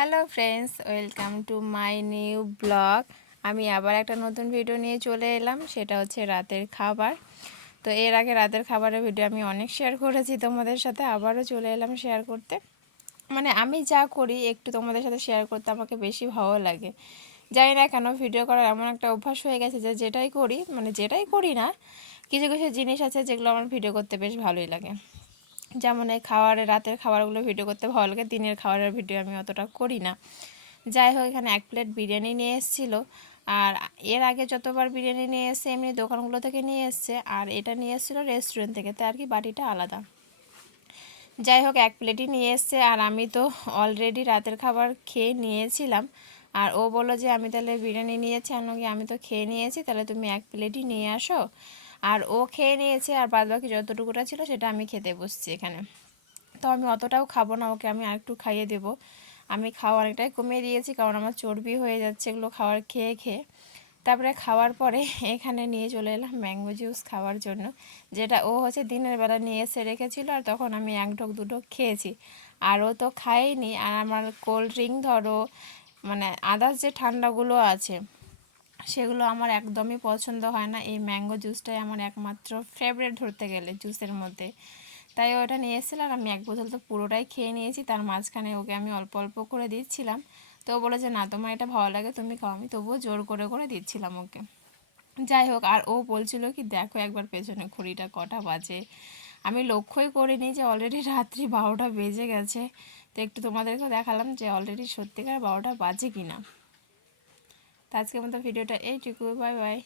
Hello friends, welcome to my new blog. আমি আবার একটা নতুন ভিডিও নিয়ে চলে এলাম, সেটা হচ্ছে রাতের খাবার। তো এর আগে রাতের খাবারের ভিডিও আমি অনেক শেয়ার করেছি তোমাদের সাথে, আবারও চলে এলাম শেয়ার করতে। মানে আমি যা করি একটু তোমাদের সাথে শেয়ার করতে আমাকে বেশি ভালো লাগে। জানি না কেন, ভিডিও করার এমন একটা অভ্যাস হয়ে গেছে যে যেটাই করি, মানে যেটাই করি না, কিছু কিছু জিনিস আছে যেগুলো আমার ভিডিও করতে বেশ ভালোই লাগে। যেমন এই রাতের খাবারগুলো ভিডিও করতে ভালো লাগে, দিনের খাবারের ভিডিও আমি অতটা করি না। যাই হোক, এখানে 1 প্লেট বিরিয়ানি নিয়ে এসেছিলো। আর এর আগে যতবার বিরিয়ানি নিয়ে এসছে এমনি দোকানগুলো থেকে নিয়ে এসছে, আর এটা নিয়ে এসেছিলো রেস্টুরেন্ট থেকে, তাই আর কি বাটিটা আলাদা। যাই হোক, 1 প্লেটই নিয়ে এসছে, আর আমি তো অলরেডি রাতের খাবার খেয়ে নিয়েছিলাম। আর ও বললো যে আমি তাহলে বিরিয়ানি নিয়েছি, আমি তো খেয়ে নিয়েছি, তাহলে তুমি 1 প্লেটই নিয়ে আসো। আর ও খেয়ে নিয়েছে, আর বাদ বাকি যতটুকুটা ছিল সেটা আমি খেতে বসছি এখানে। তো আমি অতটাও খাবো না, ওকে আমি আরেকটু খাইয়ে দেবো। আমি খাওয়া অনেকটাই কমিয়ে দিয়েছি, কারণ আমার চর্বি হয়ে যাচ্ছে এগুলো খাবার খেয়ে খেয়ে। তারপরে খাওয়ার পরে এখানে নিয়ে চলে এলাম ম্যাঙ্গো জুস খাওয়ার জন্য, যেটা ও হচ্ছে দিনের বেলা নিয়ে এসে রেখেছিলো, আর তখন আমি 1 ঢোক 2 ঢোক খেয়েছি। আর ও তো খায়নি। আর আমার কোল্ড ড্রিঙ্ক ধরো, মানে আদার্স যে ঠান্ডাগুলো আছে সেগুলো আমার একদমই পছন্দ হয় না। এই ম্যাঙ্গো জুসটাই আমার একমাত্র ফেভারিট ধরতে গেলে জুসের মধ্যে। তাই ওটা নিয়ে এসেছিলাম, আর আমি 1 বোতল তো পুরোটাই খেয়ে নিয়েছি, তার মাঝখানে ওকে আমি অল্প অল্প করে দিচ্ছিলাম। তো ও বলে যে না, তোমার এটা ভালো লাগে তুমি খাও, আমি তবুও জোর করে করে দিচ্ছিলাম ওকে। যাই হোক, আর ও বলছিল কি দেখো একবার পেছনে ঘড়িটা কটা বাজে। আমি লক্ষ্যই করিনি যে অলরেডি রাত্রি 12টা বেজে গেছে। তো একটু তোমাদেরকেও দেখালাম যে অলরেডি সত্যিকার 12টা বাজে কিনা। তো আজকের মতো ভিডিওটা এইটুকু, বাই বাই।